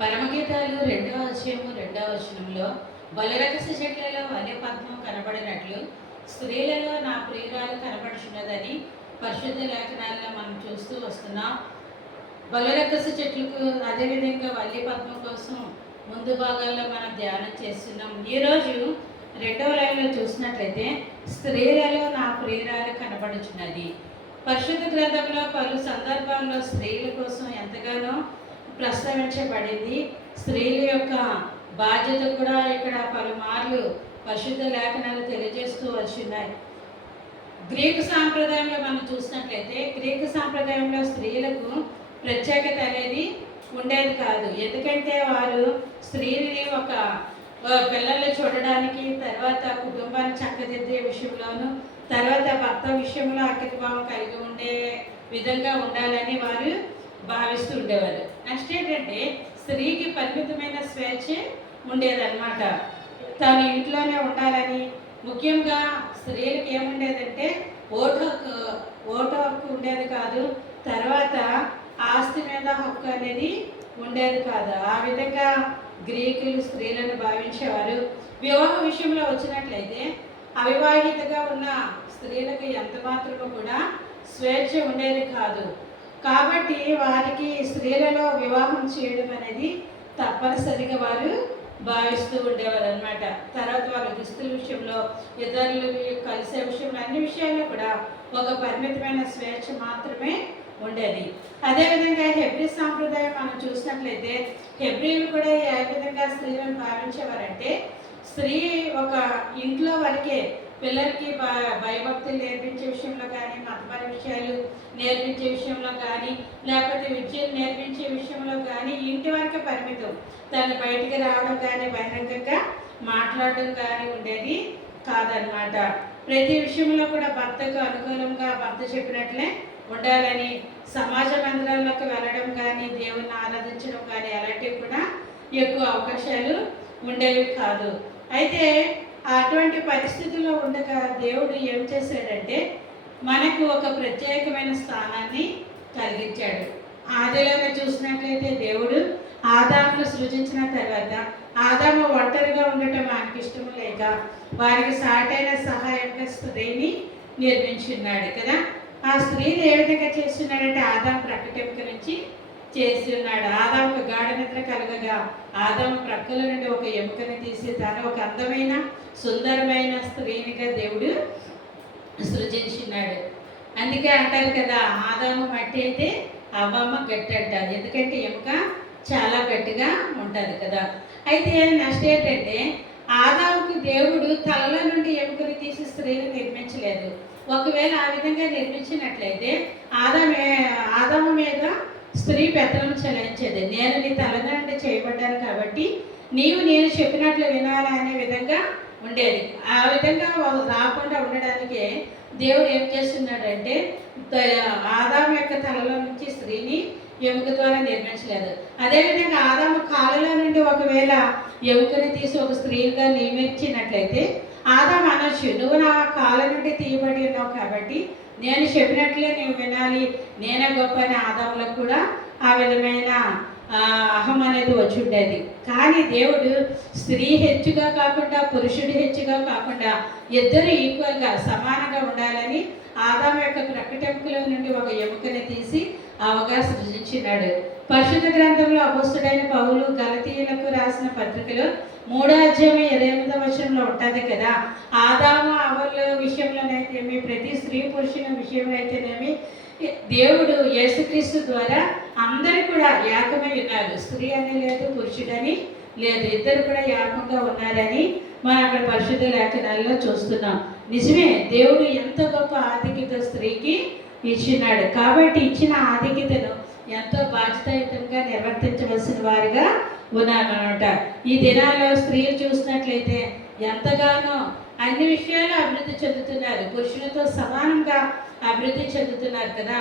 పరమగీతాలు 2వ అధ్యాయము 2వ వచనంలో బలిరకస చెట్లలో వలె పద్మం కనబడినట్లు స్త్రీలలో నా ప్రియురాలు కనబడుచున్నదని పరిశుద్ధ లేఖనాల్లో మనం చూస్తూ వస్తున్నాం. బలిరకస చెట్లకు అదేవిధంగా వల్లి పద్మం కోసం ముందు భాగాల్లో మనం ధ్యానం చేస్తున్నాం. ఈరోజు 2వ లైన్లో చూసినట్లయితే స్త్రీలలో నా ప్రియురాలు కనబడుచున్నది. పరిశుద్ధ గ్రంథంలో పలు సందర్భాల్లో స్త్రీల కోసం ఎంతగానో ప్రస్తావించబడింది. స్త్రీల యొక్క బాధ్యత కూడా ఇక్కడ పలుమార్లు పరిశుద్ధ లేఖనాలు తెలియజేస్తూ వచ్చినాయి. గ్రీకు సాంప్రదాయంలో మనం చూసినట్లయితే గ్రీకు సాంప్రదాయంలో స్త్రీలకు ప్రత్యేకత అనేది ఉండేది కాదు. ఎందుకంటే వారు స్త్రీని ఒక పిల్లల్ని చూడడానికి, తర్వాత కుటుంబాన్ని చక్కదిద్దే విషయంలోనూ, తర్వాత భర్త విషయంలో అఖిలభావం కలిగి ఉండే విధంగా ఉండాలని వారు భావిస్తూ ఉండేవారు. నెక్స్ట్ ఏంటంటే స్త్రీకి పరిమితమైన స్వేచ్ఛ ఉండేదన్నమాట. తను ఇంట్లోనే ఉండాలని, ముఖ్యంగా స్త్రీలకు ఏముండేదంటే ఓటు హక్కు ఉండేది కాదు. తర్వాత ఆస్తి మీద హక్కు అనేది ఉండేది కాదు. ఆ విధంగా గ్రీకులు స్త్రీలను భావించేవారు. వివాహ విషయంలో వచ్చినట్లయితే అవివాహితగా ఉన్న స్త్రీలకు ఎంత మాత్రమూ కూడా స్వేచ్ఛ ఉండేది కాదు. కాబట్టి వారికి స్త్రీలలో వివాహం చేయడం అనేది తప్పనిసరిగా వారు భావిస్తూ ఉండేవారు అనమాట. తర్వాత వారు దుస్తుల విషయంలో, ఇతరులు కలిసే విషయంలో, అన్ని విషయాల్లో కూడా ఒక పరిమితమైన స్వేచ్ఛ మాత్రమే ఉండేది. అదేవిధంగా హెబ్రీ సాంప్రదాయం మనం చూసినట్లయితే హెబ్రీలు కూడా ఏ విధంగా స్త్రీలను భావించేవారంటే స్త్రీ ఒక ఇంట్లో వరకే పిల్లలకి భయభక్తులు నేర్పించే విషయంలో కానీ, మతపర విషయాలు నేర్పించే విషయంలో కానీ, లేకపోతే విద్యను నేర్పించే విషయంలో కానీ ఇంటి వరకే పరిమితం. తను బయటికి రావడం కానీ, బహిరంగంగా మాట్లాడడం కానీ ఉండేది కాదనమాట. ప్రతి విషయంలో కూడా భర్తకు అనుకూలంగా భర్త చెప్పినట్లే ఉండాలని, సమాజ మందిరాల్లోకి వెళ్ళడం కానీ, దేవుణ్ణి ఆరాధించడం కానీ అలాంటివి కూడా ఎక్కువ అవకాశాలు ఉండేవి కాదు. అయితే అటువంటి పరిస్థితుల్లో ఉండగా దేవుడు ఏం చేశాడంటే మనకు ఒక ప్రత్యేకమైన స్థానాన్ని కలిగించాడు. ఆదిలోనే చూసినట్లయితే దేవుడు ఆదామును సృజించిన తర్వాత ఆదాము ఒంటరిగా ఉండటం ఆయనకి ఇష్టం లేక వారికి సాటైన సహాయక స్త్రీని నిర్మించున్నాడు కదా. ఆ స్త్రీని ఏ విధంగా చేస్తున్నాడంటే ఆదాము ప్రక్కటెంక నుంచి చేసి ఉన్నాడు. ఆదాముకు గాఢ నిద్ర కలగగా ఆదాము ప్రక్కల నుండి ఒక ఎముకని తీసి తను ఒక అందమైన సుందరమైన స్త్రీనిగా దేవుడు సృజించినాడు. అందుకే అంటారు కదా, ఆదాము మట్టి అయితే అవ్వమ్మ గట్టి అంటారు. ఎందుకంటే ఎముక చాలా గట్టిగా ఉంటుంది కదా. అయితే నెక్స్ట్ ఏంటంటే ఆదాముకి దేవుడు తలలో నుండి ఎముకని తీసి స్త్రీని నిర్మించలేదు. ఒకవేళ ఆ విధంగా నిర్మించినట్లయితే ఆదాము మీద స్త్రీ పెత్తనం చెలాయించేది. నేను నీ తలదండ చేయబడ్డాను కాబట్టి నేను చెప్పినట్లు వినాలా అనే విధంగా ఉండేది. ఆ విధంగా రాకుండా ఉండడానికి దేవుడు ఏం చేస్తున్నాడంటే ఆదాము యొక్క తలలో నుంచి స్త్రీని ఎముక ద్వారా నిర్మించలేదు. అదేవిధంగా ఆదాము కాళ్ళలో నుండి ఒకవేళ ఎముకని తీసి ఒక స్త్రీగా నియమించినట్లయితే ఆదాము అనొచ్చు, నువ్వు నా కాళ్ళ నుండి తీయబడి ఉన్నావు కాబట్టి నేను చెప్పినట్లే నువ్వు వినాలి, నేనే గొప్ప అని ఆదాములకు కూడా ఆ విధమైన అహం అనేది వచ్చి ఉండేది. కానీ దేవుడు స్త్రీ హెచ్చుగా కాకుండా, పురుషుడు హెచ్చుగా కాకుండా ఇద్దరు ఈక్వల్గా సమానంగా ఉండాలని ఆదాము యొక్క ప్రక్కటెముకల నుండి ఒక ఎముకని తీసి అవగా సృజించినాడు. పరిశుద్ధ గ్రంథంలో అపోస్తుడైన పౌలు గలతీయులకు రాసిన పత్రికలో 3వ అధ్యాయం 28వ వచనంలో ఉంటుంది కదా, ఆదాము అవ్వల విషయంలోనైతేమి, ప్రతి స్త్రీ పురుషుల విషయంలో అయితేనేమి దేవుడు యేసుక్రీస్తు ద్వారా అందరూ కూడా ఏకమై ఉన్నారు. స్త్రీ అని లేదు, పురుషుడని లేదు, ఇద్దరు కూడా ఏకంగా ఉన్నారని మనం అక్కడ పరిశుద్ధ లేఖనాల్లో చూస్తున్నాం. నిజమే, దేవుడు ఎంత గొప్ప ఆధిక్యత స్త్రీకి ఇచ్చినాడు. కాబట్టి ఇచ్చిన ఆధిక్యతను ఎంతో బాధ్యతాయుతంగా నిర్వర్తించవలసిన వారిగా ఉన్నామన్నమాట. ఈ దినాల్లో స్త్రీలు చూసినట్లయితే ఎంతగానో అన్ని విషయాలు అభివృద్ధి చెందుతున్నారు. పురుషులతో సమానంగా అభివృద్ధి చెందుతున్నారు కదా.